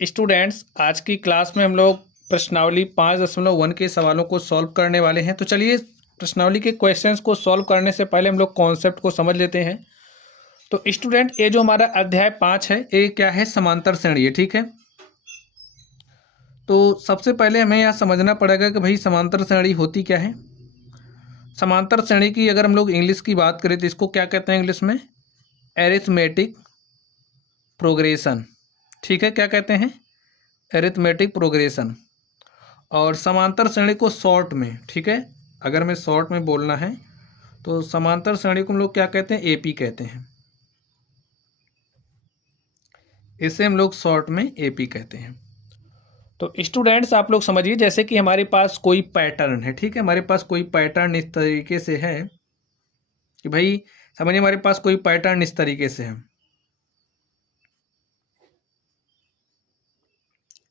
Students, आज की class में हम लोग प्रश्नावली 5.1 के सवालों को सॉल्व करने वाले हैं। तो चलिए प्रश्नावली के क्वेश्चंस को सॉल्व करने से पहले हम लोग कॉन्सेप्ट को समझ लेते हैं। तो स्टूडेंट, ये जो हमारा अध्याय 5 है, ये क्या है? समांतर श्रेणी है। ठीक है, तो सबसे पहले हमें यह समझना पड़ेगा कि भाई समांतर श्रेणी होती क्या है। समांतर श्रेणी की अगर हम लोग इंग्लिश की बात करें तो इसको क्या कहते हैं इंग्लिश में? Arithmetic progression. ठीक है, क्या कहते हैं? Arithmetic progression. और समांतर श्रेणी को शॉर्ट में, ठीक है, अगर हमें शॉर्ट में बोलना है तो समांतर श्रेणी को हम लोग क्या कहते हैं? एपी कहते हैं। इसे हम लोग शॉर्ट में एपी कहते हैं। तो स्टूडेंट्स, आप लोग समझिए, जैसे कि हमारे पास कोई पैटर्न है। ठीक है, हमारे पास कोई पैटर्न इस तरीके से है कि भाई समझिए, हमारे पास कोई पैटर्न इस तरीके से है।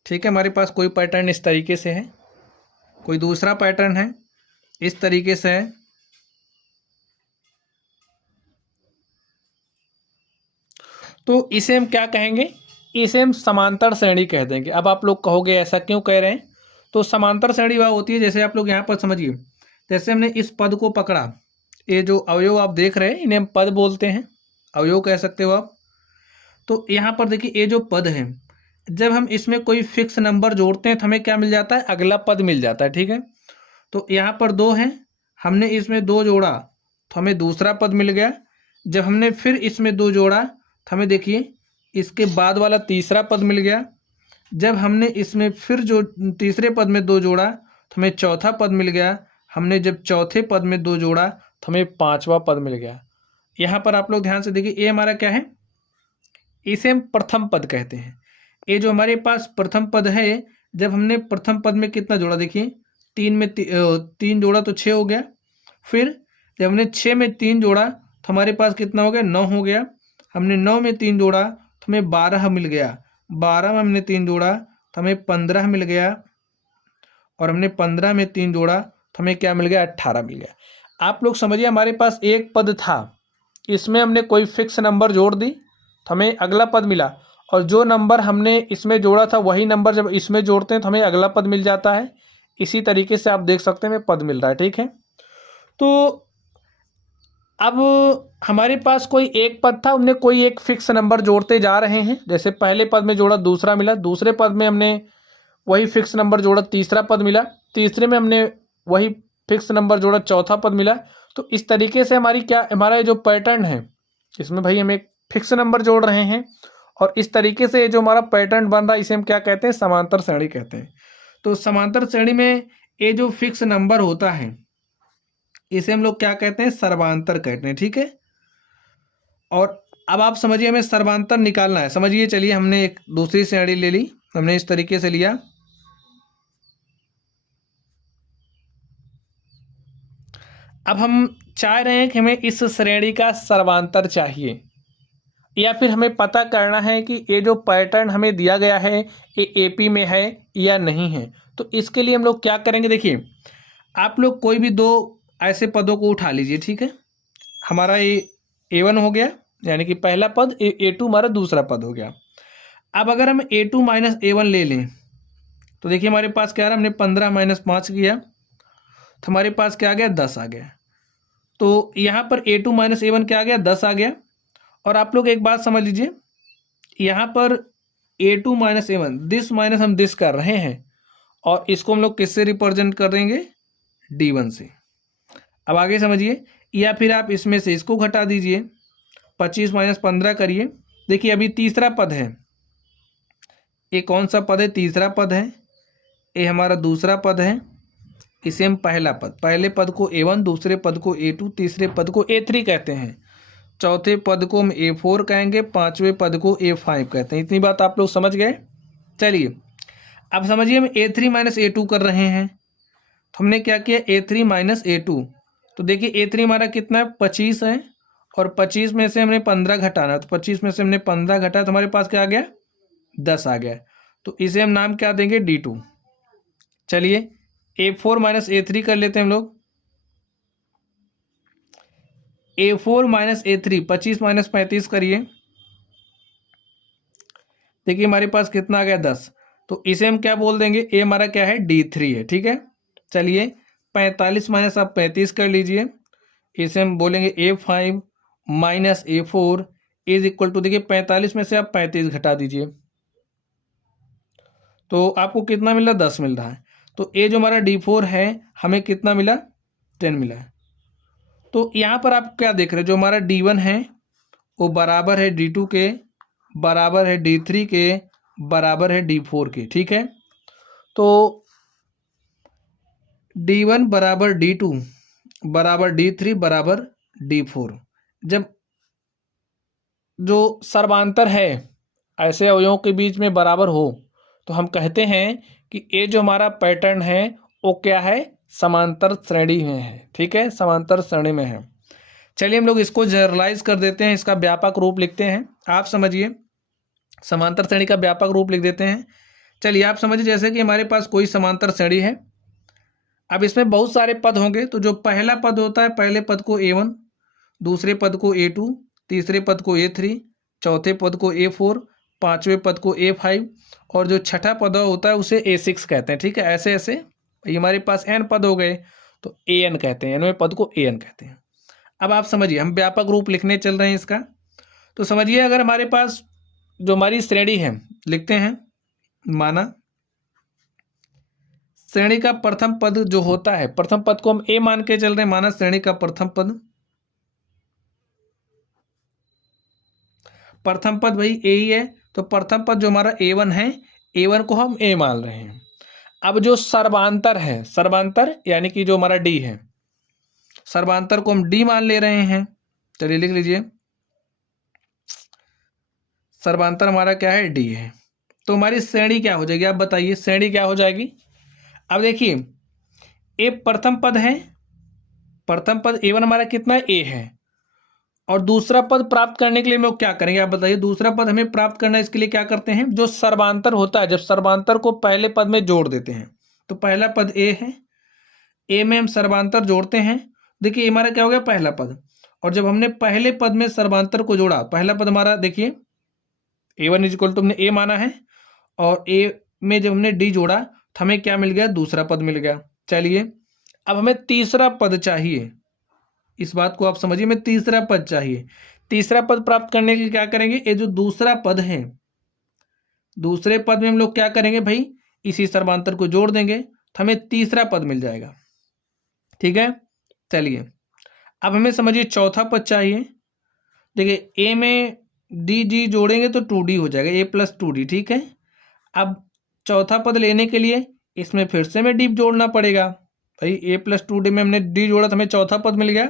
ठीक है, हमारे पास कोई पैटर्न इस तरीके से है, कोई दूसरा पैटर्न है इस तरीके से है, तो इसे हम क्या कहेंगे? इसे हम समांतर श्रेणी कह देंगे। अब आप लोग कहोगे ऐसा क्यों कह रहे हैं? तो समांतर श्रेणी वह होती है, जैसे आप लोग यहाँ पर समझिए, जैसे हमने इस पद को पकड़ा, ये जो अवयव आप देख रहे हैं इन्हें हम पद बोलते हैं, अवयव कह सकते हो आप। तो यहाँ पर देखिए, ये जो पद है, जब हम इसमें कोई फिक्स नंबर जोड़ते हैं तो हमें क्या मिल जाता है? अगला पद मिल जाता है। ठीक है, तो यहाँ पर 2 हैं, हमने इसमें 2 जोड़ा तो हमें दूसरा पद मिल गया। जब हमने फिर इसमें 2 जोड़ा तो हमें देखिए इसके बाद वाला तीसरा पद मिल गया। जब हमने इसमें फिर जो तीसरे पद में 2 जोड़ा तो हमें चौथा पद मिल गया। हमने जब चौथे पद में 2 जोड़ा तो हमें 5वां पद मिल गया। यहाँ पर आप लोग ध्यान से देखिए, ये हमारा क्या है? इसे हम प्रथम पद कहते हैं। ये जो हमारे पास प्रथम पद है, जब हमने प्रथम पद में कितना जोड़ा, देखिए 3 में 3 जोड़ा तो 6 हो गया। फिर जब हमने 6 में 3 जोड़ा तो हमारे पास कितना हो गया? 9 हो गया। हमने 9 में 3 जोड़ा तो हमें 12 मिल गया। 12 में हमने 3 जोड़ा तो हमें 15 मिल गया। और हमने 15 में 3 जोड़ा तो हमें क्या मिल गया? 18 मिल गया। आप लोग समझिए, हमारे पास एक पद था, इसमें हमने कोई फिक्स नंबर जोड़ दी तो हमें अगला पद मिला, और जो नंबर हमने इसमें जोड़ा था वही नंबर जब इसमें जोड़ते हैं तो हमें अगला पद मिल जाता है। इसी तरीके से आप देख सकते हैं हमें पद मिल रहा है। ठीक है, तो अब हमारे पास कोई एक पद था, हमने कोई एक फिक्स नंबर जोड़ते जा रहे हैं। जैसे पहले पद में जोड़ा, दूसरा मिला, दूसरे पद में हमने वही फिक्स नंबर जोड़ा, तीसरा पद मिला, तीसरे में हमने वही फिक्स नंबर जोड़ा, चौथा पद मिला। तो इस तरीके से हमारा जो पैटर्न है, इसमें भाई हम एक फिक्स नंबर जोड़ रहे हैं, और इस तरीके से जो हमारा पैटर्न बन रहा है इसे हम क्या कहते हैं? समांतर श्रेणी कहते हैं। तो समांतर श्रेणी में ये जो फिक्स नंबर होता है इसे हम लोग क्या कहते हैं? सर्वांतर कहते हैं। ठीक है, और अब आप समझिए, हमें सर्वांतर निकालना है। समझिए, चलिए हमने एक दूसरी श्रेणी ले ली, हमने इस तरीके से लिया। अब हम चाह रहे हैं कि हमें इस श्रेणी का सर्वांतर चाहिए, या फिर हमें पता करना है कि ये जो पैटर्न हमें दिया गया है ये एपी में है या नहीं है। तो इसके लिए हम लोग क्या करेंगे? देखिए, आप लोग कोई भी 2 ऐसे पदों को उठा लीजिए। ठीक है, हमारा ये A1 हो गया, यानी कि पहला पद, A2 हमारा दूसरा पद हो गया। अब अगर हम A2 माइनस A1 ले लें तो देखिए हमारे पास क्या आ रहा है? हमने 15 माइनस 5 किया तो हमारे पास क्या आ गया? 10 आ गया। तो यहाँ पर A2 माइनस A1 क्या आ गया? 10 आ गया। और आप लोग एक बात समझ लीजिए, यहाँ पर A2 minus A1, this minus हम दिस कर रहे हैं, और इसको हम लोग किससे रिप्रेजेंट कर देंगे? D1 से। अब आगे समझिए, या फिर आप इसमें से इसको घटा दीजिए, 25 माइनस 15 करिए। देखिए अभी तीसरा पद है, ये कौन सा पद है? तीसरा पद है। ये हमारा दूसरा पद है, इसे हम पहला पद, पहले पद को A1, दूसरे पद को A2, तीसरे पद को A3 कहते हैं, चौथे पद को हम A4 कहेंगे, पांचवें पद को A5 कहते हैं। इतनी बात आप लोग समझ गए? चलिए अब समझिए, हम A3 माइनस A2 कर रहे हैं, तो हमने क्या किया? A3 minus A2। तो देखिए A3 हमारा कितना है? 25 है, और 25 में से हमने 15 घटाना, तो 25 में से हमने 15 घटाया तो हमारे पास क्या आ गया? 10 आ गया। तो इसे हम नाम क्या देंगे? D2। चलिए A4 माइनस A3 कर लेते हैं हम लोग। A4 माइनस A3, 25 माइनस 35 करिए। देखिए हमारे पास कितना आ गया 10, तो इसे हम क्या बोल देंगे, ए हमारा क्या है D3 है, ठीक है। चलिए 45 माइनस आप 35 कर लीजिए, इसे हम बोलेंगे A5 minus A4 is equal to, देखिए 45 में से आप 35 घटा दीजिए तो आपको कितना मिल रहा है, 10 मिल रहा है। तो ए जो हमारा D4 है हमें कितना मिला, 10 मिला है। तो यहाँ पर आप क्या देख रहे हैं, जो हमारा D1 है वो बराबर है D2 के, बराबर है D3 के, बराबर है D4 के, ठीक है। तो D1 बराबर D2 बराबर D3 बराबर D4, जब जो सर्वांतर है ऐसे अवयवों के बीच में बराबर हो तो हम कहते हैं कि ये जो हमारा पैटर्न है वो क्या है, समांतर श्रेणी में है, ठीक है, समांतर श्रेणी में है। चलिए हम लोग इसको जनरलाइज कर देते हैं, इसका व्यापक रूप लिखते हैं। आप समझिए, समांतर श्रेणी का व्यापक रूप लिख देते हैं। चलिए आप समझिए, जैसे कि हमारे पास कोई समांतर श्रेणी है, अब इसमें बहुत सारे पद होंगे, तो जो पहला पद होता है पहले पद को A1, दूसरे पद को A2, तीसरे पद को A3, चौथे पद को A4, पांचवें पद को A5 और जो छठा पद होता है उसे A6 कहते हैं, ठीक है। ऐसे ऐसे ये हमारे पास n पद हो गए तो AN कहते हैं, nवें पद को AN कहते हैं। अब आप समझिए, हम व्यापक रूप लिखने चल रहे हैं इसका, तो समझिए अगर हमारे पास जो हमारी श्रेणी है, लिखते हैं, माना श्रेणी का प्रथम पद जो होता है, प्रथम पद को हम A मान के चल रहे हैं, माना श्रेणी का प्रथम पद, प्रथम पद भाई ए ही है, तो प्रथम पद जो हमारा A1 है, A1 को हम A मान रहे हैं। अब जो सर्वांतर है, सर्वांतर यानी कि जो हमारा D है, सर्वांतर को हम D मान ले रहे हैं। चलिए लिख लीजिए, सर्वांतर हमारा क्या है, D है। तो हमारी श्रेणी क्या हो जाएगी, आप बताइए श्रेणी क्या हो जाएगी। अब देखिए ए प्रथम पद है, प्रथम पद A1 हमारा कितना है, A है, और दूसरा पद प्राप्त करने के लिए हम लोग क्या करेंगे, आप बताइए। दूसरा पद हमें प्राप्त करना है, इसके लिए क्या करते हैं, जो सर्वांतर होता है, जब सर्वांतर को पहले पद में जोड़ देते हैं, तो पहला पद A है, A में हम सर्वांतर जोड़ते हैं। देखिए हमारा क्या हो गया, पहला पद, और जब हमने पहले पद में सर्वांतर को जोड़ा, पहला पद हमारा देखिए A1 इज इक्वल टू हमने A माना है, और A में जब हमने D जोड़ा तो हमें क्या मिल गया, दूसरा पद मिल गया। चलिए अब हमें तीसरा पद चाहिए, इस बात को आप समझिए, हमें तीसरा पद चाहिए। तीसरा पद प्राप्त करने के लिए क्या करेंगे, ये जो दूसरा पद है, दूसरे पद में हम लोग क्या करेंगे भाई, इसी सर्वांतर को जोड़ देंगे तो हमें तीसरा पद मिल जाएगा, ठीक है। चलिए अब हमें समझिए चौथा पद चाहिए। देखिए ए में D जोड़ेंगे तो 2D हो जाएगा, A प्लस 2D, ठीक है। अब चौथा पद लेने के लिए इसमें फिर से हमें D जोड़ना पड़ेगा भाई, A प्लस 2D में हमने D जोड़ा तो हमें चौथा पद मिल गया।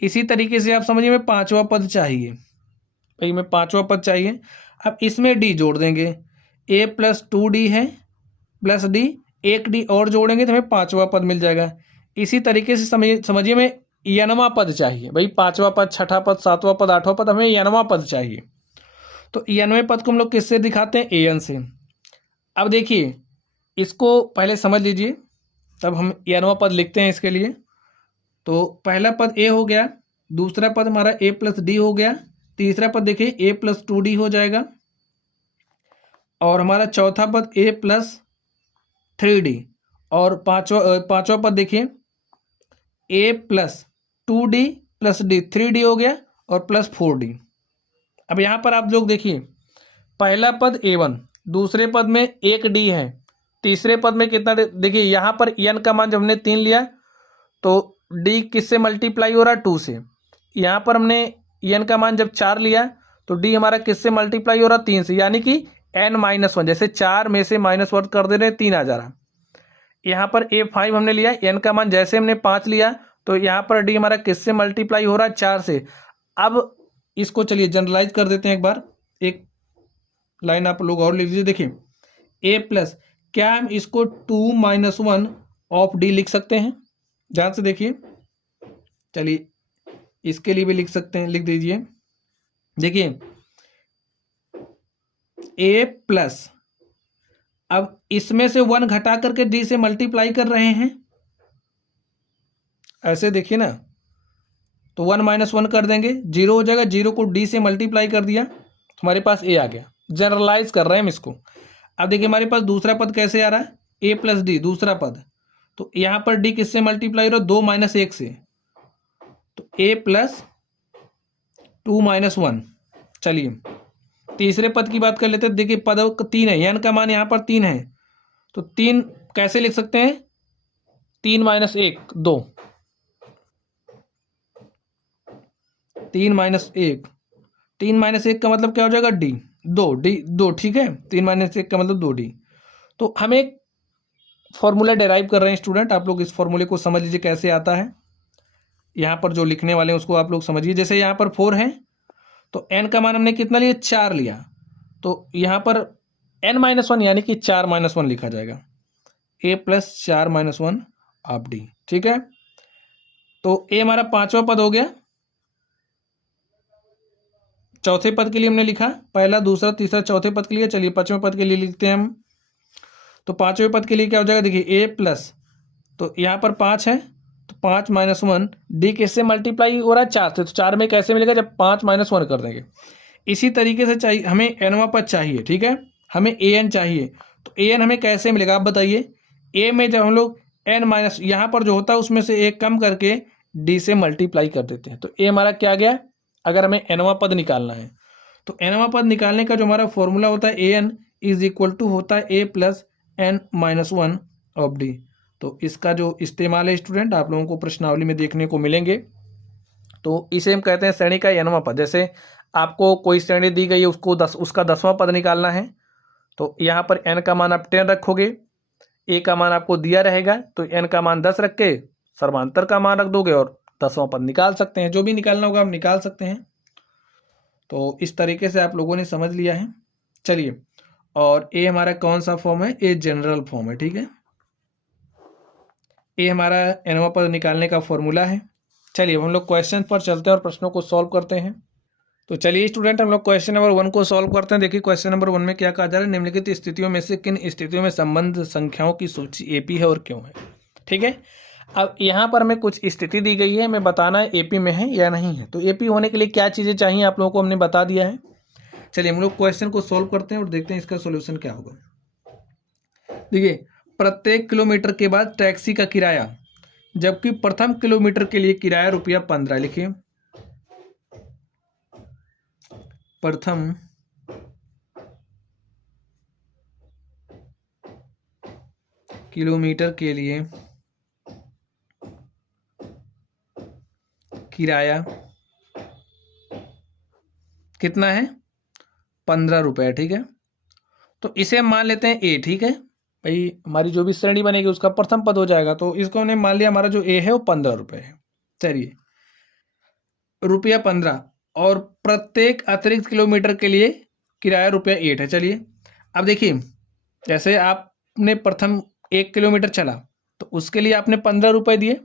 इसी तरीके से आप समझिए हमें पांचवा पद चाहिए भाई, हमें पांचवा पद चाहिए। अब इसमें D जोड़ देंगे, A प्लस 2D है प्लस D, एक D और जोड़ेंगे तो हमें पांचवा पद मिल जाएगा। इसी तरीके से समझिए हमें यनवा पद चाहिए भाई, पांचवा पद, छठा पद, सातवां पद, आठवां पद, हमें यनवा पद चाहिए। तो यनवे पद को हम लोग किससे दिखाते हैं, AN से। अब देखिए इसको पहले समझ लीजिए, तब हम यनवा पद लिखते हैं इसके लिए। तो पहला पद A हो गया, दूसरा पद हमारा A प्लस D हो गया, तीसरा पद देखिए A प्लस 2D हो जाएगा, और हमारा चौथा पद A प्लस 3D, और पांचवा पद देखिए A plus 2D plus D, 3D हो गया, और प्लस 4D। अब यहाँ पर आप लोग देखिए, पहला पद A1, दूसरे पद में एक D है, तीसरे पद में कितना, देखिए यहाँ पर n का मान जब हमने 3 लिया तो D किससे मल्टीप्लाई हो रहा है, 2 से। यहाँ पर हमने n का मान जब 4 लिया तो D हमारा किससे मल्टीप्लाई हो रहा है, 3 से, यानी कि n-1, जैसे 4 में से -1 कर दे रहे हैं, 3 आ जा रहा। यहाँ पर A5 हमने लिया, n का मान जैसे हमने 5 लिया तो यहाँ पर D हमारा किससे मल्टीप्लाई हो रहा है, 4 से। अब इसको चलिए जनरलाइज कर देते हैं एक बार, एक लाइन आप लोग और लिख लीजिए। देखिए A प्लस, क्या हम इसको 2-1 ऑफ D लिख सकते हैं, ध्यान से देखिए। चलिए इसके लिए भी लिख सकते हैं, लिख दीजिए। देखिए A प्लस, अब इसमें से 1 घटा करके D से मल्टीप्लाई कर रहे हैं, ऐसे देखिए ना, तो 1 - 1 कर देंगे, 0 हो जाएगा, 0 को D से मल्टीप्लाई कर दिया तो हमारे पास A आ गया। जनरलाइज कर रहे हैं हम इसको। अब देखिए हमारे पास दूसरा पद कैसे आ रहा है, ए प्लस डी दूसरा पद, तो यहाँ पर डी किससे मल्टीप्लाई हो रहा है, 2 माइनस 1 से, तो ए प्लस 2 माइनस 1। चलिए तीसरे पद की बात कर लेते हैं। देखिए पद 3 है, एन का मान यहाँ पर 3 है, तो 3 कैसे लिख सकते हैं, 3 माइनस 1 2, 3 माइनस 1, 3 माइनस 1 का मतलब क्या हो जाएगा, डी 2, डी 2, ठीक है, 3 माइनस 1 का मतलब 2 डी। तो हम एक फॉर्मूला डेराइव कर रहे हैं स्टूडेंट, आप लोग इस फॉर्मूले को समझ लीजिए कैसे आता है। यहाँ पर जो लिखने वाले हैं उसको आप लोग समझिए। जैसे यहाँ पर 4 है तो n का मान हमने कितना लिया, 4 लिया, तो यहाँ पर n-1 यानी कि 4-1 लिखा जाएगा, a प्लस 4-1 हाफ डी, ठीक है। तो a हमारा पांचवा पद हो गया। चौथे पद के लिए हमने लिखा पहला, दूसरा, तीसरा, चौथे पद के लिए। चलिए पांचवें पद के लिए लिखते हैं हम। तो पांचवें पद के लिए क्या हो जाएगा, देखिए a प्लस, तो यहाँ पर 5 है तो 5-1, डी किससे मल्टीप्लाई हो रहा है, 4 से, तो 4 में कैसे मिलेगा, जब 5-1 कर देंगे। इसी तरीके से चाहिए हमें एनवा पद चाहिए, ठीक है, हमें ए एन चाहिए। तो ए एन हमें कैसे मिलेगा आप बताइए। ए में जब हम लोग एन माइनस यहाँ पर जो होता है उसमें से एक कम करके डी से मल्टीप्लाई कर देते हैं, तो ए हमारा क्या गया। अगर हमें एनवा पद निकालना है तो एनवा पद निकालने का जो हमारा फॉर्मूला होता है, A N is equal to होता है ए प्लस n-1 ऑफ डी। तो इसका जो इस्तेमाल है स्टूडेंट आप लोगों को प्रश्नावली में देखने को मिलेंगे। तो इसे हम कहते हैं श्रेणी का एनवां पद। जैसे आपको कोई श्रेणी दी गई है, उसका 10वां पद निकालना है, तो यहाँ पर n का मान आप 10 रखोगे, a का मान आपको दिया रहेगा, तो n का मान 10 रख के सर्वांतर का मान रख दोगे और 10वां पद निकाल सकते हैं। जो भी निकालना होगा आप निकाल सकते हैं। तो इस तरीके से आप लोगों ने समझ लिया है। चलिए, और ए हमारा कौन सा फॉर्म है, ए जनरल फॉर्म है, ठीक है। ए हमारा एनवा पद निकालने का फॉर्मूला है। चलिए हम लोग क्वेश्चन पर चलते हैं और प्रश्नों को सॉल्व करते हैं। तो चलिए स्टूडेंट हम लोग क्वेश्चन नंबर 1 को सॉल्व करते हैं। देखिए क्वेश्चन नंबर 1 में क्या कहा जा रहा है, निम्नलिखित स्थितियों में से किन स्थितियों में संबंध संख्याओं की सूची एपी है और क्यों है, ठीक है। अब यहाँ पर हमें कुछ स्थिति दी गई है, हमें बताना है एपी में है या नहीं है। तो एपी होने के लिए क्या चीज़ें चाहिए आप लोगों को हमने बता दिया है। चलिए हम लोग क्वेश्चन को सॉल्व करते हैं और देखते हैं इसका सॉल्यूशन क्या होगा। देखिए प्रत्येक किलोमीटर के बाद टैक्सी का किराया, जबकि प्रथम किलोमीटर के लिए किराया ₹15। लिखिए प्रथम किलोमीटर के लिए किराया कितना है, ₹15, ठीक है। तो इसे हम मान लेते हैं ए, ठीक है भाई, हमारी जो भी श्रेणी बनेगी उसका प्रथम पद हो जाएगा। तो इसको हमने मान लिया हमारा जो ए है वो ₹15 है। चलिए ₹15 और प्रत्येक अतिरिक्त किलोमीटर के लिए किराया ₹8 है। चलिए अब देखिए, जैसे आपने प्रथम 1 किलोमीटर चला तो उसके लिए आपने ₹15 दिए।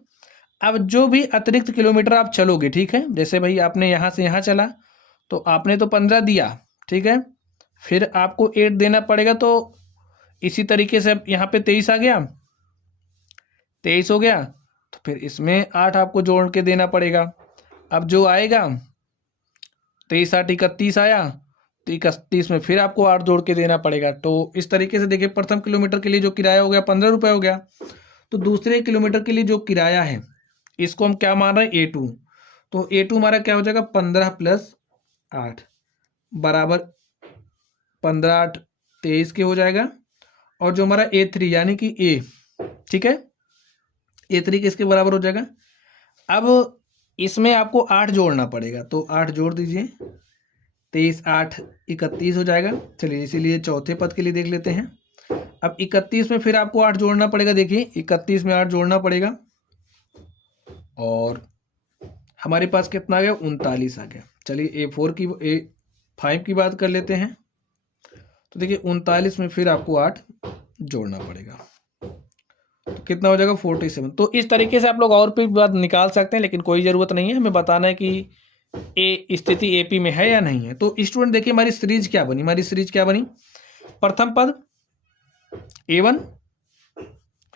अब जो भी अतिरिक्त किलोमीटर आप चलोगे, ठीक है, जैसे भाई आपने यहाँ से यहाँ चला तो आपने तो 15 दिया, ठीक है, फिर आपको 8 देना पड़ेगा। तो इसी तरीके से अब यहाँ पे 23 आ गया, 23 हो गया, तो फिर इसमें 8 आपको जोड़ के देना पड़ेगा। अब जो आएगा 23 8 31 आया, तो 31 में फिर आपको 8 जोड़ के देना पड़ेगा। तो इस तरीके से देखिए प्रथम किलोमीटर के लिए जो किराया हो गया ₹15 हो गया। तो दूसरे किलोमीटर के लिए जो किराया है इसको हम क्या मान रहे हैं, A2। तो A2 हमारा क्या हो जाएगा, 15 + 8 बराबर 15 8 23 के हो जाएगा। और जो हमारा A3 यानी कि A, ठीक है, A3 किसके बराबर हो जाएगा। अब इसमें आपको 8 जोड़ना पड़ेगा, तो 8 जोड़ दीजिए, 23 8 31 हो जाएगा। चलिए इसीलिए चौथे पद के लिए देख लेते हैं। अब 31 में फिर आपको 8 जोड़ना पड़ेगा। देखिए 31 में 8 जोड़ना पड़ेगा और हमारे पास कितना आ गया, 39 आ गया। चलिए A5 की बात कर लेते हैं। तो देखिए 39 में फिर आपको 8 जोड़ना पड़ेगा, तो कितना हो जाएगा 47। तो इस तरीके से आप लोग और भी बात निकाल सकते हैं, लेकिन कोई ज़रूरत नहीं है, हमें बताना है कि ए स्थिति एपी में है या नहीं है। तो स्टूडेंट देखिए हमारी सीरीज क्या बनी, हमारी सीरीज क्या बनी, प्रथम पद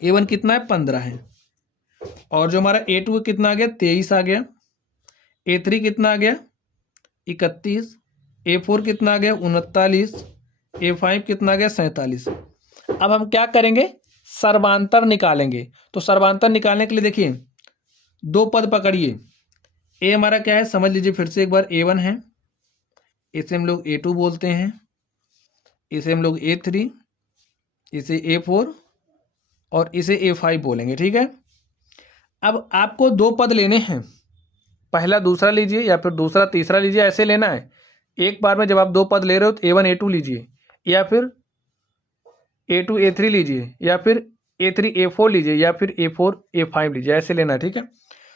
A1 कितना है, 15 है, और जो हमारा A2 कितना आ गया, 23 आ गया, A3 कितना आ गया, 31, A4 कितना आ गया, 39, A5 कितना गया 47। अब हम क्या करेंगे, सर्वांतर निकालेंगे। तो सर्वांतर निकालने के लिए देखिए दो पद पकड़िए। ए हमारा क्या है समझ लीजिए फिर से एक बार, A1 है, इसे हम लोग A2 बोलते हैं, इसे हम लोग A3, इसे A4 और इसे A5 बोलेंगे, ठीक है। अब आपको दो पद लेने हैं, पहला दूसरा लीजिए या फिर दूसरा तीसरा लीजिए, ऐसे लेना है। एक बार में जब आप दो पद ले रहे हो तो A1 A2 लीजिए, या फिर A2 A3 लीजिए, या फिर A3 A4 लीजिए, या फिर A4 A5 लीजिए, ऐसे लेना है, ठीक है।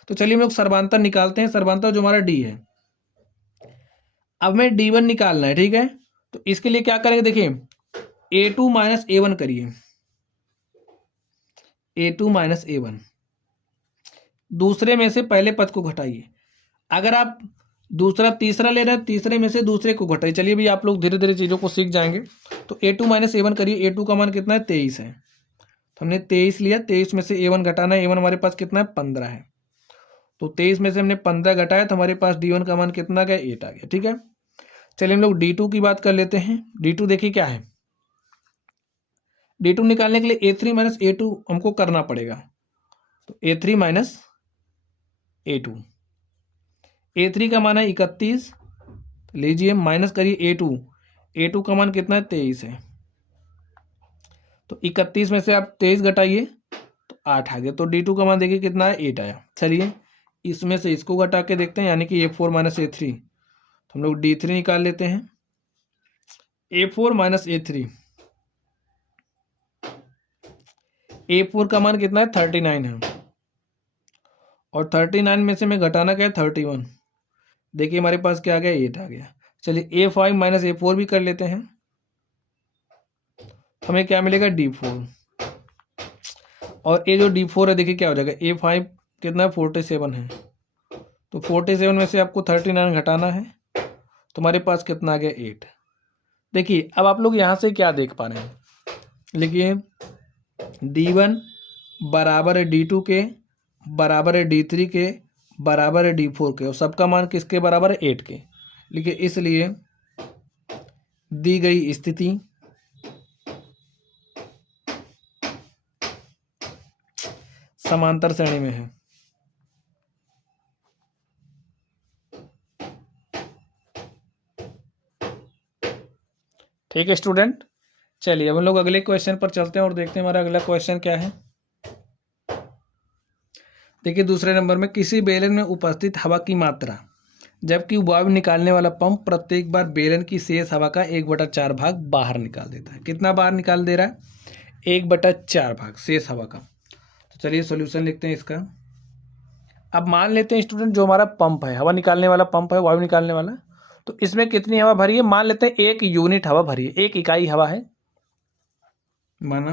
तो चलिए हम लोग सर्वांतर निकालते हैं। सर्वांतर जो हमारा D है, अब हमें D1 निकालना है, ठीक है। तो इसके लिए क्या करेंगे, देखिए A2 माइनस A1 करिए, A2 माइनस A1, दूसरे में से पहले पद को घटाइए। अगर आप दूसरा तीसरा ले रहे हैं, तीसरे में से दूसरे को घटाइए। चलिए भी आप लोग धीरे धीरे चीज़ों को सीख जाएंगे। तो A2 माइनस A1 करिए। A2 का मान कितना है 23 है, तो हमने 23 लिया, 23 में से A1 घटाना है। A1 हमारे पास कितना है 15 है, तो 23 में से हमने 15 घटाया तो हमारे पास D1 का मान कितना गया 8 आ गया, ठीक है। चलिए हम लोग D2 की बात कर लेते हैं। D2 देखिए क्या है, D2 निकालने के लिए A3 माइनस A2 हमको करना पड़ेगा। तो A3 माइनस A2, A3 का मान है 31, लीजिए माइनस करिए A2, A2 का मान कितना है 23 है। तो 31 में से आप 23 घटाइए तो 8 आ गया। तो D2 का मान देखिए कितना है 8 आया। चलिए इसमें से इसको घटा के देखते हैं, यानी कि A4 माइनस A3, तो हम लोग D3 निकाल लेते हैं। A4 माइनस A3, A4 का मान कितना है 39 है, और 39 में से मैं घटाना क्या है 31, देखिए हमारे पास क्या आ गया 8 आ गया। चलिए A5 माइनस A4 भी कर लेते हैं, हमें क्या मिलेगा D4, और ये जो D4 है देखिए क्या हो जाएगा, A5 कितना है 47 है, तो 47 में से आपको 39 घटाना है, तो हमारे पास कितना आ गया 8। देखिए अब आप लोग यहाँ से क्या देख पा रहे हैं, लिखिए D1 बराबर है D2 के, बराबर है D3 के, बराबर है D4 के, और सबका मान किसके बराबर है 8 के। लिखिए इसलिए दी गई स्थिति समांतर श्रेणी में है। ठीक है स्टूडेंट, चलिए अब हम लोग अगले क्वेश्चन पर चलते हैं और देखते हैं हमारा अगला क्वेश्चन क्या है। देखिए दूसरे नंबर में, किसी बेलन में उपस्थित हवा की मात्रा जबकि वायु निकालने वाला पंप प्रत्येक बार बेलन की शेष हवा का 1/4 भाग बाहर निकाल देता है। कितना बाहर निकाल दे रहा है, 1/4 भाग शेष हवा का। तो चलिए सॉल्यूशन लिखते हैं इसका। अब मान लेते हैं स्टूडेंट जो हमारा पंप है, हवा निकालने वाला पंप है, वायु निकालने वाला, तो इसमें कितनी हवा भरी है, मान लेते हैं 1 यूनिट हवा भरी है, 1 इकाई हवा है। माना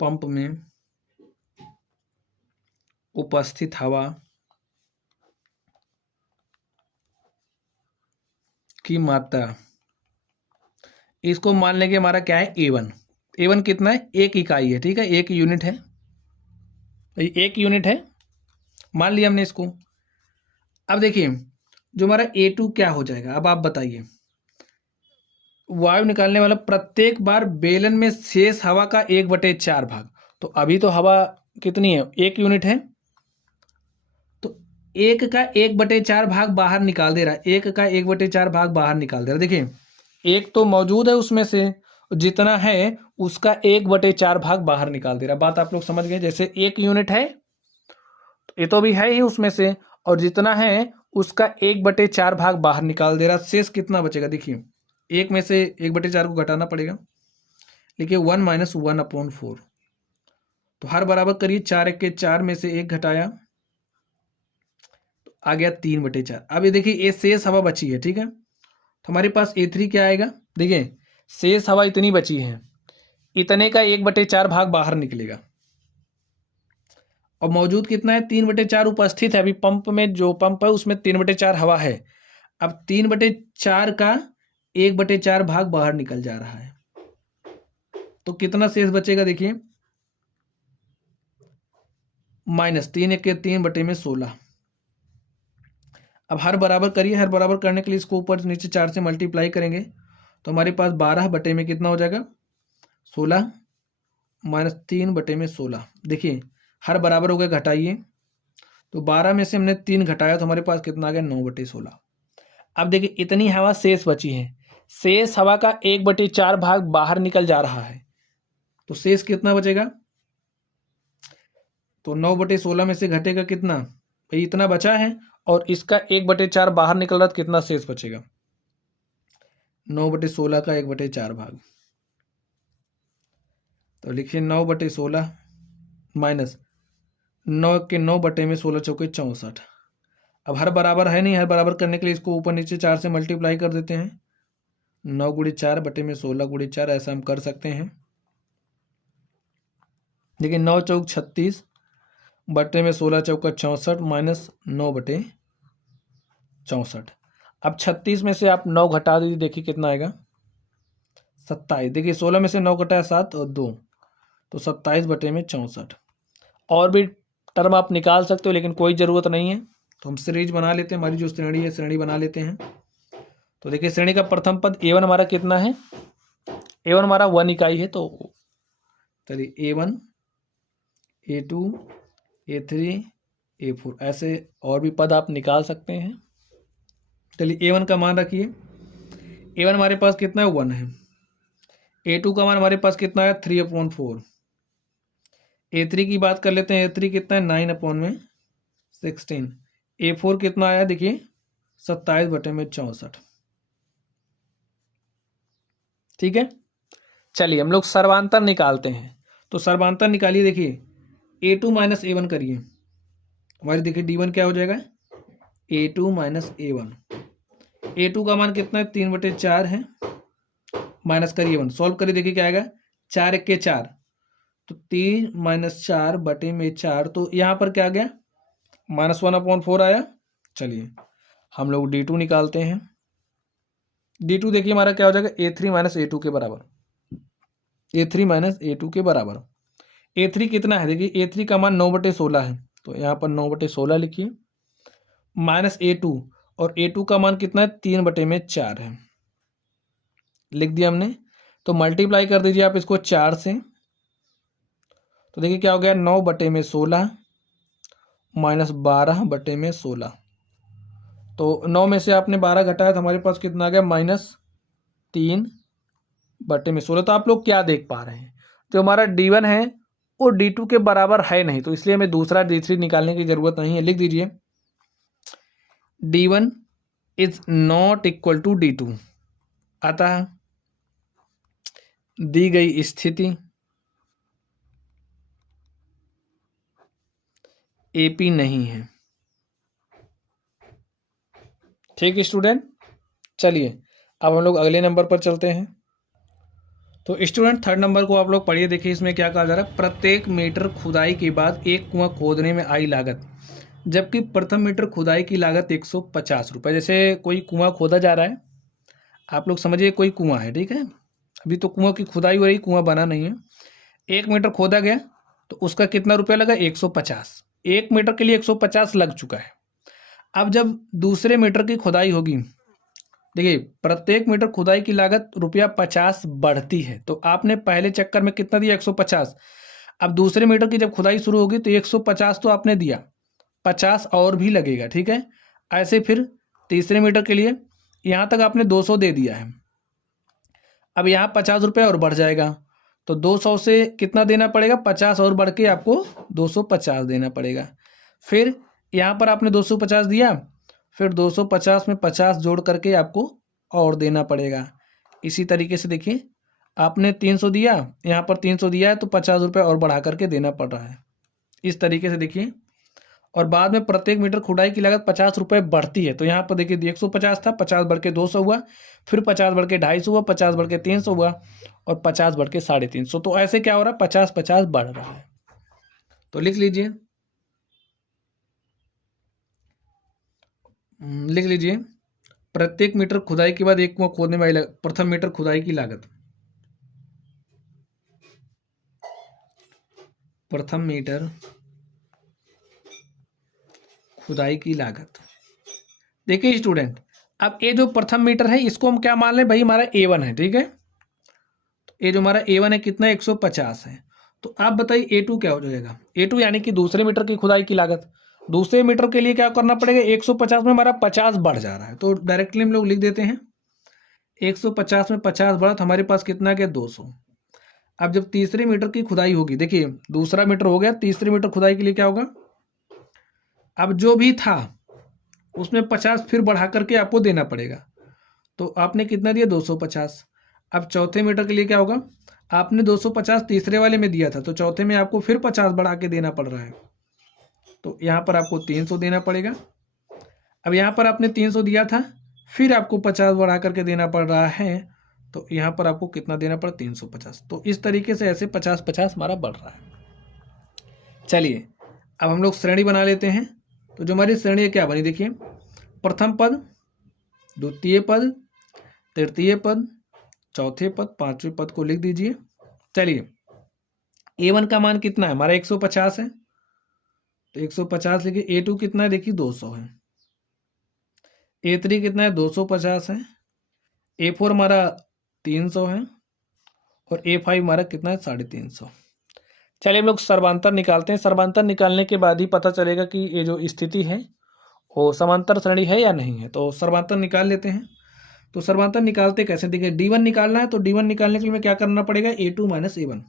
पंप में उपस्थित हवा की मात्रा, इसको मान लेंगे हमारा क्या है A1। A1 कितना है 1 इकाई है, ठीक है, 1 यूनिट है, 1 यूनिट है, मान लिया हमने इसको। अब देखिए जो हमारा A2 क्या हो जाएगा, अब आप बताइए। वायु निकालने वाला प्रत्येक बार बेलन में शेष हवा का 1/4 भाग, तो अभी तो हवा कितनी है 1 यूनिट है, तो 1 का 1/4 भाग बाहर निकाल दे रहा है, 1 का 1/4 भाग बाहर निकाल दे रहा है। देखिए एक तो मौजूद है उसमें से, जितना है उसका 1/4 भाग बाहर निकाल दे रहा है। बात आप लोग समझ गए, जैसे 1 यूनिट है ये तो भी है ही उसमें से, और जितना है उसका 1/4 भाग बाहर निकाल दे रहा। शेष कितना बचेगा, देखिए 1 में से 1/4 को घटाना पड़ेगा, देखिए 1 - 1/4, तो हर बराबर करिए, 4 1 के 4 में से 1 घटाया तो आ गया 3/4। अब ये देखिए ये शेष हवा बची है, ठीक है, तो हमारे पास A3 क्या आएगा, देखिए शेष हवा इतनी बची है, इतने का 1/4 भाग बाहर निकलेगा, और मौजूद कितना है 3/4 उपस्थित है। अभी पंप में, जो पंप है उसमें 3/4 हवा है, अब 3/4 का 1/4 भाग बाहर निकल जा रहा है, तो कितना शेष बचेगा, देखिए -3 1 के 3 बटे में 16। अब हर बराबर करिए, हर बराबर करने के लिए इसको ऊपर नीचे 4 से मल्टीप्लाई करेंगे तो हमारे पास 12 बटे में कितना हो जाएगा 16 माइनस 3 बटे में 16। देखिए हर बराबर हो गया, घटाइए तो 12 में से हमने 3 घटाया तो हमारे पास कितना आ गया 9 बटे 16। अब देखिए इतनी हवा शेष बची है, शेष हवा का 1/4 भाग बाहर निकल जा रहा है, तो शेष कितना बचेगा, तो 9/16 में से घटेगा कितना, भाई इतना बचा है और इसका 1/4 बाहर निकल रहा, तो कितना शेष बचेगा 9/16 का 1/4 भाग। तो लिखिए 9/16 माइनस 9 के 9 बटे में 16 चौके 64। अब हर बराबर है नहीं, हर बराबर करने के लिए इसको ऊपर नीचे 4 से मल्टीप्लाई कर देते हैं। 9 गुणे 4 बटे में 16 गुणे 4, ऐसा हम कर सकते हैं। देखिए 9 चौक 36 बटे में 16 चौका 64 माइनस 9 बटे 64। अब 36 में से आप 9 घटा दीजिए, देखिए कितना आएगा 27। देखिए 16 में से 9 घटाया 7 और 2, तो 27 बटे में 64। और भी टर्म आप निकाल सकते हो लेकिन कोई ज़रूरत नहीं है, तो हम सीरीज बना लेते हैं, हमारी जो श्रेणी है श्रेणी बना लेते हैं। तो देखिए श्रेणी का प्रथम पद a1 हमारा कितना है, a1 हमारा 1 इकाई है, तो चलिए a1 a2 a3 a4 ऐसे और भी पद आप निकाल सकते हैं। चलिए a1 का मान रखिए, a1 हमारे पास कितना है 1 है। a2 का मान हमारे पास कितना है 3/4। a3 की बात कर लेते हैं, a3 कितना है 9/16। a4 कितना आया देखिए 27 बटे में 64। ठीक है, चलिए हम लोग सर्वांतर निकालते हैं। तो सर्वांतर निकालिए, देखिए a2 माइनस a1 करिए, हमारी देखिए d1 क्या हो जाएगा a2 माइनस a1। a2 का मान कितना है 3/4 है, माइनस करिए 1, सॉल्व करिए, देखिए क्या आएगा 4 1 के 4, तो 3 माइनस 4 बटे में 4, तो यहाँ पर क्या आ गया -1/4 आया। चलिए हम लोग d2 निकालते हैं। d2 देखिए हमारा क्या हो जाएगा a3 माइनस a2 के बराबर, a3 माइनस a2 के बराबर। a3 कितना है, देखिए a3 का मान 9/16 है, तो यहाँ पर 9/16 लिखिए, माइनस a2, और a2 का मान कितना है 3/4 है, लिख दिया हमने। तो मल्टीप्लाई कर दीजिए आप इसको 4 से, तो देखिए क्या हो गया 9/16 माइनस 12/16। तो 9 में से आपने 12 घटाया तो हमारे पास कितना आ गया -3/16। तो आप लोग क्या देख पा रहे हैं, जो हमारा d1 है वो d2 के बराबर है नहीं, तो इसलिए हमें दूसरा d3 निकालने की जरूरत नहीं है। लिख दीजिए d1 is not equal to d2। अतः दी गई स्थिति AP नहीं है। ठीक है स्टूडेंट, चलिए अब हम लोग अगले नंबर पर चलते हैं। तो स्टूडेंट थर्ड नंबर को आप लोग पढ़िए, देखिए इसमें क्या कहा जा रहा है, प्रत्येक मीटर खुदाई के बाद एक कुआं खोदने में आई लागत, जबकि प्रथम मीटर खुदाई की लागत 150 रुपये। जैसे कोई कुआं खोदा जा रहा है, आप लोग समझिए कोई कुआं है, ठीक है, अभी तो कुआं की खुदाई हो रही, कुआं बना नहीं है। 1 मीटर खोदा गया तो उसका कितना रुपया लगा 150, 1 मीटर के लिए 150 लग चुका है। अब जब दूसरे मीटर की खुदाई होगी, देखिए प्रत्येक मीटर खुदाई की लागत ₹50 बढ़ती है, तो आपने पहले चक्कर में कितना दिया 150। अब दूसरे मीटर की जब खुदाई शुरू होगी तो 150 तो आपने दिया, 50 और भी लगेगा, ठीक है। ऐसे फिर तीसरे मीटर के लिए यहाँ तक आपने 200 दे दिया है, अब यहाँ 50 रुपये और बढ़ जाएगा, तो 200 से कितना देना पड़ेगा 50 और बढ़ के आपको 250 देना पड़ेगा। फिर यहाँ पर आपने 250 दिया, फिर 250 में 50 जोड़ करके आपको और देना पड़ेगा। इसी तरीके से देखिए आपने 300 दिया, यहाँ पर 300 दिया है तो 50 रुपये और बढ़ा करके देना पड़ रहा है। इस तरीके से देखिए, और बाद में प्रत्येक मीटर खुदाई की लागत 50 रुपये बढ़ती है, तो यहाँ पर देखिए 150 था, 50 बढ़ के 200 हुआ, फिर 50 बढ़ के 250 हुआ, 50 बढ़ के 300 हुआ, और 50 बढ़ के 350। तो ऐसे क्या हो रहा है 50-50 बढ़ रहा है। तो लिख लीजिए, प्रत्येक मीटर खुदाई के बाद एक कुआं खोदने में प्रथम मीटर खुदाई की लागत, प्रथम मीटर खुदाई की लागत। देखिए स्टूडेंट, अब ये जो प्रथम मीटर है इसको हम क्या मान लें भाई, हमारा A1 है, ठीक है। तो ये जो हमारा A1 है कितना 150 है। तो आप बताइए A2 क्या हो जाएगा। A2 यानी कि दूसरे मीटर की खुदाई की लागत। दूसरे मीटर के लिए क्या करना पड़ेगा, 150 में हमारा 50 बढ़ जा रहा है, तो डायरेक्टली हम लोग लिख देते हैं 150 में 50 बढ़ा तो हमारे पास कितना गया 200। अब जब तीसरे मीटर की खुदाई होगी, देखिए दूसरा मीटर हो गया, तीसरे मीटर खुदाई के लिए क्या होगा, अब जो भी था उसमें 50 फिर बढ़ा करके आपको देना पड़ेगा। तो आपने कितना दिया 250। अब चौथे मीटर के लिए क्या होगा, आपने 250 तीसरे वाले में दिया था, तो चौथे में आपको फिर 50 बढ़ा के देना पड़ रहा है, तो यहाँ पर आपको 300 देना पड़ेगा। अब यहाँ पर आपने 300 दिया था, फिर आपको 50 बढ़ा करके देना पड़ रहा है, तो यहाँ पर आपको कितना देना पड़ा 350। तो इस तरीके से ऐसे 50-50 हमारा बढ़ रहा है। चलिए अब हम लोग श्रेणी बना लेते हैं। तो जो हमारी श्रेणी क्या बनी, देखिए प्रथम पद, द्वितीय पद, तृतीय पद, चौथे पद, पांचवें पद को लिख दीजिए। चलिए A1 का मान कितना है हमारा 150 है, तो 150 लिखिए। A2 कितना है देखिए 200 है। A3 कितना है 250 है। A4 हमारा 300 है और A5 हमारा कितना है 350। चलिए हम लोग सर्वांतर निकालते हैं। सर्वांतर निकालने के बाद ही पता चलेगा कि ये जो स्थिति है वो समांतर श्रेणी है या नहीं है। तो सर्वांतर निकाल लेते हैं। तो सर्वांतर निकालते कैसे, देखिए D1 निकालना है, तो D1 निकालने के लिए हमें क्या करना पड़ेगा, A2 माइनस A1।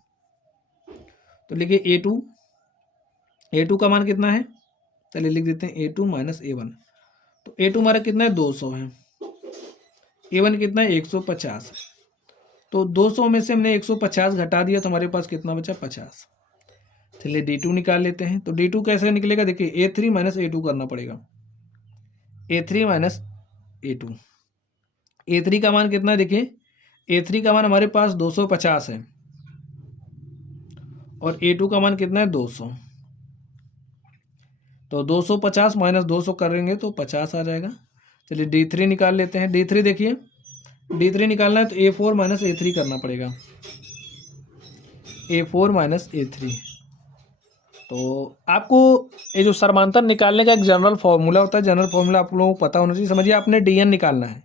तो लिखिए A2 का मान कितना है, चलिए लिख देते हैं A2 माइनस A1। तो A2 हमारा कितना है 200 है, A1 कितना है 150 है। तो 200 में से हमने 150 घटा दिया तो हमारे पास कितना बचा 50। चलिए D2 निकाल लेते हैं। तो D2 कैसे निकलेगा, देखिए A3 माइनस A2 करना पड़ेगा, A3 माइनस A2। A3 का मान कितना है, देखिए A3 का मान हमारे पास 250 है और A2 का मान कितना है 200। तो 250 माइनस 200 करेंगे तो 50 आ जाएगा। चलिए D3 निकाल लेते हैं। D3 देखिए, D3 निकालना है तो A4 माइनस A3 करना पड़ेगा, A4 माइनस A3। तो आपको ये जो समांतर निकालने का एक जनरल फॉर्मूला होता है, जनरल फॉर्मूला आप लोगों को पता होना चाहिए। समझिए आपने DN निकालना है,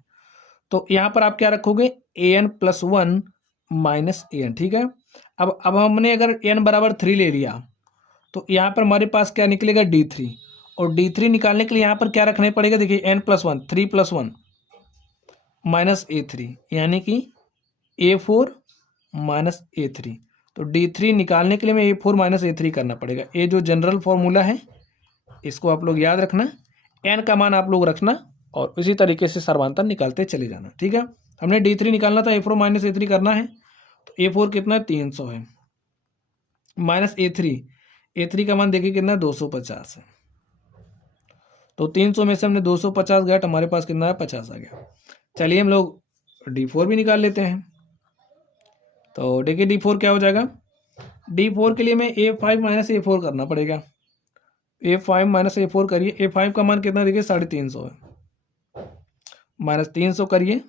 तो यहाँ पर आप क्या रखोगे AN प्लस 1 माइनस AN, ठीक है। अब हमने अगर n बराबर 3 ले लिया तो यहाँ पर हमारे पास क्या निकलेगा D3, और D3 निकालने के लिए यहाँ पर क्या रखने पड़ेगा, देखिए n plus 1, 3 plus 1 minus A3, यानी कि A4 माइनस A3। तो D3 निकालने के लिए हमें A4 माइनस A3 करना पड़ेगा। ये जो जनरल फॉर्मूला है इसको आप लोग याद रखना, n का मान आप लोग रखना और इसी तरीके से सर्वांतर निकालते चले जाना, ठीक है। हमने D3 निकालना था, A4 माइनस A3 करना है। तो A4 कितना है 300 है, माइनस A3 का मान देखिए कितना 250 है। तो 300 में से हमने 250 घट, हमारे पास कितना है 50 आ गया। चलिए हम लोग D4 भी निकाल लेते हैं। तो देखिए D4 क्या हो जाएगा, D4 के लिए हमें A5 माइनस A4 करना पड़ेगा। A5 माइनस A4 करिए। A5 का मान कितना देखिए 350 है, माइनस 300 करिए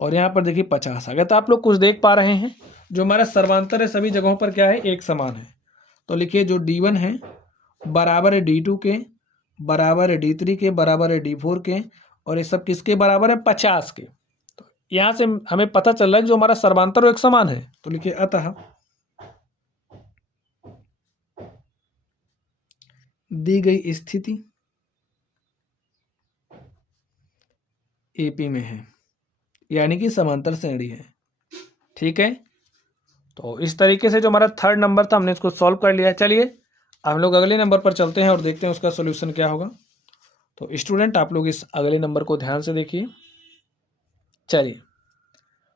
और यहाँ पर देखिए 50 आ गया। तो आप लोग कुछ देख पा रहे हैं, जो हमारा सर्वांतर है सभी जगहों पर क्या है एक समान है। तो लिखिए जो D1 है बराबर है D2 के, बराबर है D3 के, बराबर है D4 के, और ये सब किसके बराबर है 50 के। तो यहाँ से हमें पता चल रहा है कि जो हमारा सर्वांतर वो एक समान है। तो लिखिए अतः दी गई स्थिति AP में है, यानी कि समांतर श्रेणी है, ठीक है। तो इस तरीके से जो हमारा थर्ड नंबर था हमने इसको सॉल्व कर लिया है। चलिए हम लोग अगले नंबर पर चलते हैं और देखते हैं उसका सॉल्यूशन क्या होगा। तो स्टूडेंट आप लोग इस अगले नंबर को ध्यान से देखिए। चलिए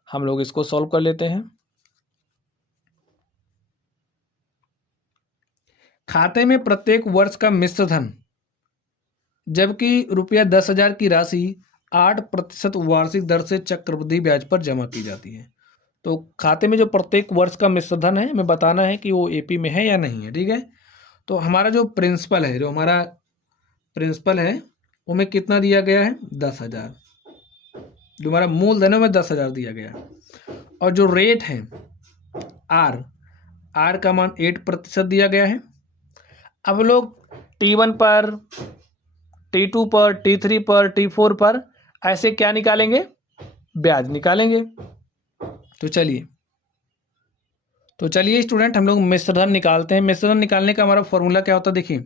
हम लोग इसको सॉल्व कर लेते हैं। खाते में प्रत्येक वर्ष का मिश्र धन, जबकि रुपया 10,000 की राशि 8% वार्षिक दर से चक्रवृद्धि ब्याज पर जमा की जाती है। तो खाते में जो प्रत्येक वर्ष का मिश्र धन है हमें बताना है कि वो AP में है या नहीं है, ठीक है। तो हमारा जो प्रिंसिपल है, जो हमारा प्रिंसिपल है उनमें कितना दिया गया है 10,000, जो हमारा मूलधन है में 10,000 दिया गया। और जो रेट है R का मान 8% दिया गया है। अब लोग T1 पर T2 पर, T3 पर, T4 पर, ऐसे क्या निकालेंगे, ब्याज निकालेंगे। तो चलिए स्टूडेंट, हम लोग मिश्रधन निकालते हैं। मिश्रधन निकालने का हमारा फॉर्मूला क्या होता है, देखिए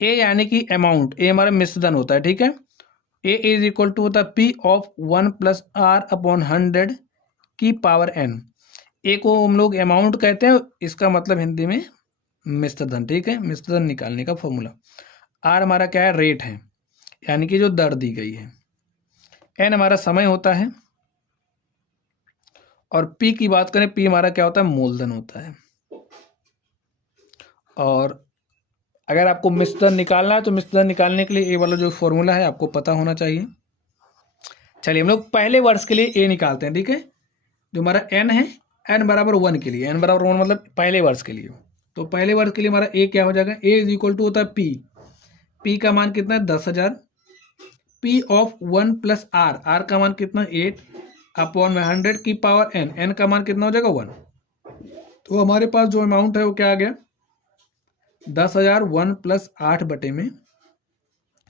ए यानी कि अमाउंट, ए हमारा मिश्रधन होता है, ठीक है। ए इज इक्वल टू होता है P of 1 plus R upon 100 की पावर एन। ए को हम लोग अमाउंट कहते हैं, इसका मतलब हिंदी में मिश्रधन, ठीक है। मिश्रधन निकालने का फॉर्मूला, आर हमारा क्या है, रेट है, यानी कि जो दर दी गई है। एन हमारा समय होता है, और पी की बात करें, पी हमारा क्या होता है, मूलधन होता है। और अगर आपको मिश्रधन निकालना है तो मिश्रधन निकालने के लिए ए वाला जो फॉर्मूला है आपको पता होना चाहिए। चलिए हम लोग पहले वर्ष के लिए ए निकालते हैं, ठीक है। जो हमारा एन है, एन बराबर 1 के लिए, एन बराबर 1 मतलब पहले वर्ष के लिए। तो पहले वर्ष के लिए हमारा ए क्या हो जाएगा, ए इज इक्वल टू होता है पी, पी का मान कितना है 10,000, P of 1 plus R, R का मान कितना 8 अपॉन में 100 की पावर एन, एन का मान कितना हो जाएगा 1। तो हमारे पास जो अमाउंट है वो क्या आ गया, 10,000 1 प्लस 8 बटे में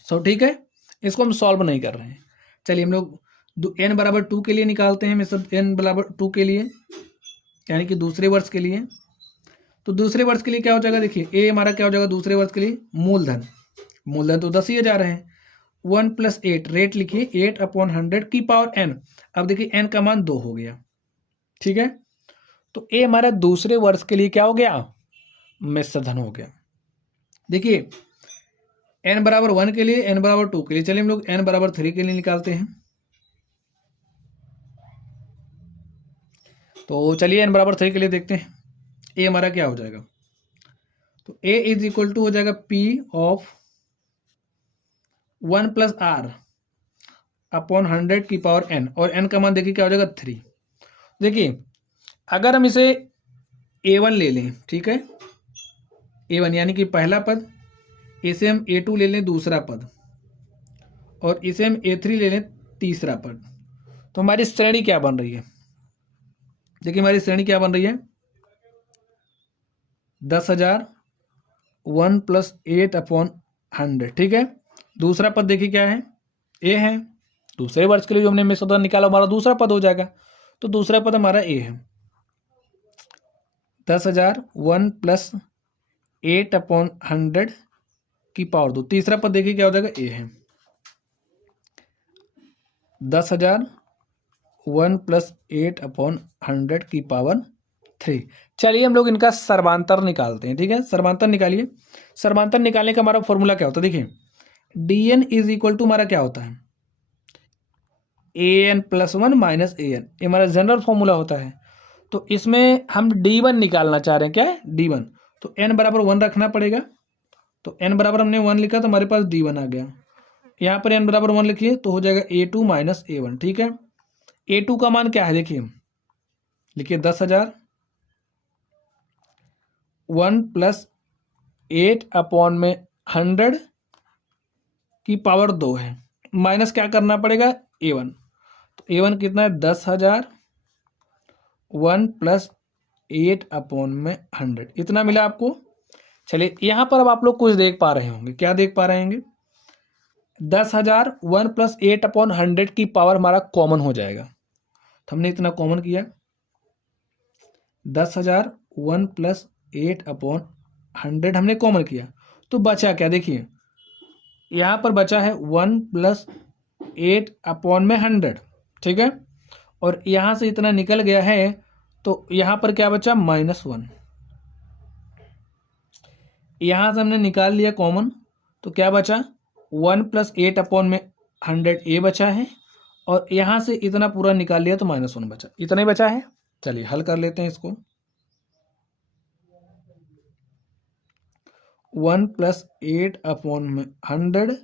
100, ठीक है। इसको हम सॉल्व नहीं कर रहे हैं। चलिए हम लोग एन बराबर 2 के लिए निकालते हैं, मतलब एन बराबर 2 के लिए, यानी कि दूसरे वर्ष के लिए। तो दूसरे वर्ष के लिए क्या हो जाएगा, देखिए ए हमारा क्या हो जाएगा दूसरे वर्ष के लिए, मूलधन, मूलधन तो 10,000 है, 1 प्लस 8, रेट लिखिए 8 अपॉन 100 की पावर एन। अब देखिए एन का मान 2 हो गया, ठीक है। तो ए हमारा दूसरे वर्ष के लिए क्या हो गया, मिश्रधन हो गया। देखिए एन बराबर 1 के लिए, एन बराबर 2 के लिए, चलिए हम लोग एन बराबर 3 के लिए निकालते हैं। तो चलिए एन बराबर 3 के लिए देखते हैं ए हमारा क्या हो जाएगा। तो ए इज इक्वल टू हो जाएगा P of 1 plus R upon 100 की पावर एन, और एन का मान देखिए क्या हो जाएगा 3। देखिए अगर हम इसे A1 ले लें, ठीक है, A1 यानी कि पहला पद, इसे हम A2 ले लें दूसरा पद, और इसे हम A3 ले लें तीसरा पद, तो हमारी श्रेणी क्या बन रही है, देखिए हमारी श्रेणी क्या बन रही है, 10,000 1 प्लस 8 अपॉन 100, ठीक है। दूसरा पद देखिए क्या है, ए है, दूसरे वर्ष के लिए जो हमने मिश्रधन निकाला हमारा दूसरा पद हो जाएगा। तो दूसरा पद हमारा ए है, 10,000 1 प्लस 8 अपॉन 100 की पावर 2। तीसरा पद देखिए क्या हो जाएगा, ए है, 10,000 1 प्लस 8 अपॉन 100 की पावर 3। चलिए हम लोग इनका सर्वांतर निकालते हैं, ठीक है। सर्वांतर निकालिए। सर्वांतर निकालने का हमारा फॉर्मूला क्या होता है, देखिए D N is equal to हमारा क्या होता है, A N plus 1 minus A N, ये हमारा जनरल फॉर्मूला होता है। तो इसमें हम D1 निकालना चाह रहे हैं, क्या है D1, तो n बराबर 1 रखना पड़ेगा। तो n बराबर हमने 1 लिखा तो हमारे पास D1 आ गया। यहाँ पर n बराबर 1 लिखिए तो हो जाएगा A2 माइनस A1, ठीक है। A2 का मान क्या है, देखिए लिखिए 10,000 1 प्लस 8 अपॉन में 100 की पावर 2 है, माइनस क्या करना पड़ेगा A1। तो A1 कितना है 10,000 1 प्लस 8 अपॉन में 100, इतना मिला आपको। चलिए यहाँ पर अब आप लोग कुछ देख पा रहे होंगे, क्या देख पा रहे होंगे, 10,000 1 प्लस 8 अपॉन 100 की पावर हमारा कॉमन हो जाएगा। तो हमने इतना कॉमन किया, 10,000 1 प्लस 8 अपॉन 100 हमने कॉमन किया, तो बचा क्या, देखिए यहाँ पर बचा है 1 प्लस 8 अपॉन में 100, ठीक है। और यहाँ से इतना निकल गया है, तो यहाँ पर क्या बचा -1, यहाँ से हमने निकाल लिया कॉमन, तो क्या बचा 1 प्लस 8 अपॉन में 100 ए बचा है, और यहाँ से इतना पूरा निकाल लिया तो -1 बचा, इतना ही बचा है। चलिए हल कर लेते हैं इसको। 1 प्लस 8 अपॉन में 100,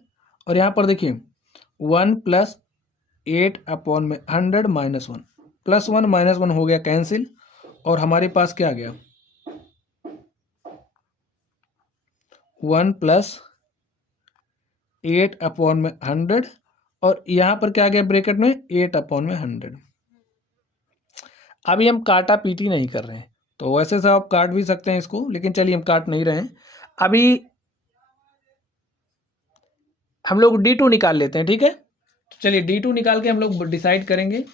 और यहाँ पर देखिए 1 प्लस 8 अपॉन में 100 -1, +1 -1 हो गया कैंसिल, और हमारे पास क्या आ गया 1 प्लस 8 अपॉन में 100, और यहाँ पर क्या आ गया ब्रैकेट में 8 अपॉन में 100। अभी हम काटा पीटी नहीं कर रहे हैं, तो वैसे से आप काट भी सकते हैं इसको, लेकिन चलिए हम काट नहीं रहे हैं। अभी हम लोग D2 निकाल लेते हैं, ठीक है। तो चलिए D2 निकाल के हम लोग डिसाइड करेंगे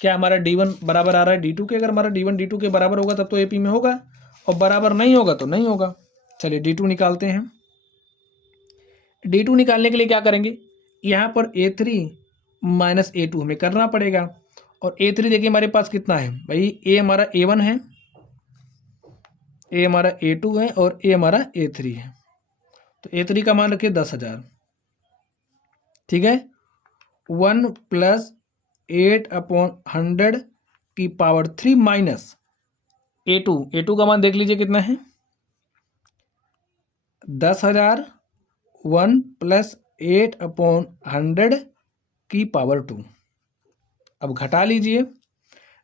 क्या हमारा D1 बराबर आ रहा है D2 के। अगर हमारा D1 D2 के बराबर होगा तब तो AP में होगा, और बराबर नहीं होगा तो नहीं होगा। चलिए D2 निकालते हैं। D2 निकालने के लिए क्या करेंगे, यहाँ पर A3 माइनस A2 हमें करना पड़ेगा। और A3 देखिए हमारे पास कितना है भाई, A हमारा A1 है, A हमारा A2 है और A हमारा A3 है। तो A3 का मान रखिए 10,000, ठीक है। 1 + 8/100 की पावर 3 माइनस A2 का मान देख लीजिए कितना है 10,000। 1 + 8/100 की पावर 2। अब घटा लीजिए,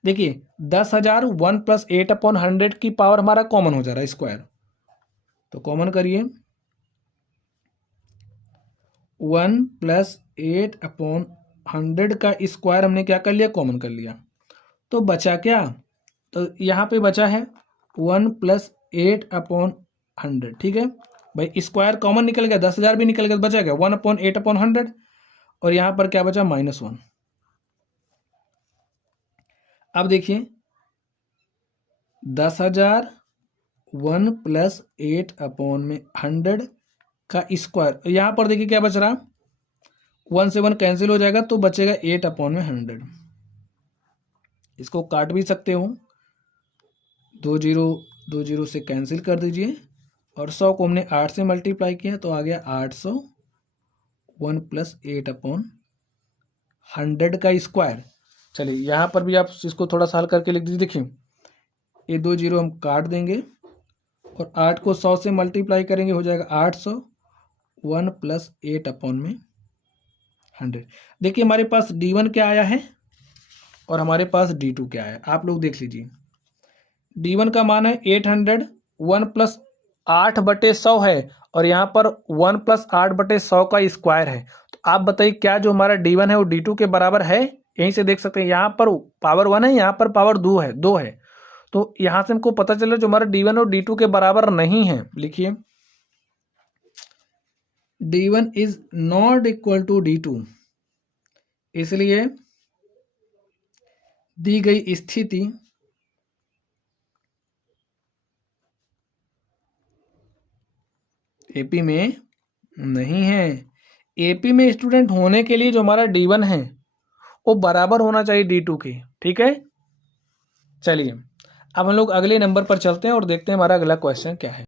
देखिए 10,000 1 + 8/100 की पावर हमारा कॉमन हो जा रहा है स्क्वायर, तो कॉमन करिए 1 + 8/100 का स्क्वायर हमने क्या कर लिया, कॉमन कर लिया। तो बचा क्या, तो यहाँ पे बचा है 1 + 8/100, ठीक है भाई। स्क्वायर कॉमन निकल गया, 10,000 भी निकल गया, तो बचा क्या 1/8/100, और यहाँ पर क्या बचा -1। अब देखिए 10,000 1 + 8/100 का स्क्वायर, यहाँ पर देखिए क्या बच रहा, 1 से 1 कैंसिल हो जाएगा तो बचेगा 8/100। इसको काट भी सकते हो, 2 0 से कैंसिल कर दीजिए, और 100 को हमने 8 से मल्टीप्लाई किया तो आ गया 800। 1 + 8/100 का स्क्वायर। चलिए यहाँ पर भी आप इसको थोड़ा सा हल करके लिख दीजिए। देखिए ये 2 0 हम काट देंगे और 8 को 100 से मल्टीप्लाई करेंगे, हो जाएगा 800। 1 + 8/100। देखिए हमारे पास D1 क्या आया है और हमारे पास D2 क्या है, आप लोग देख लीजिए। D1 का मान है 800, 1 + 8/100 है, और यहाँ पर 1 + 8/100 का स्क्वायर है। तो आप बताइए क्या जो हमारा D1 है वो D2 के बराबर है, यहीं से देख सकते हैं। यहाँ पर पावर 1 है, यहाँ पर पावर 2 है, तो यहाँ से हमको पता चला जो हमारा D1 और D2 के बराबर नहीं है। लिखिए D1 is not equal to D2, इसलिए दी गई स्थिति AP में नहीं है। AP में स्टूडेंट होने के लिए जो हमारा D1 है वो बराबर होना चाहिए D2 के, ठीक है। चलिए अब हम लोग अगले नंबर पर चलते हैं और देखते हैं हमारा अगला क्वेश्चन क्या है।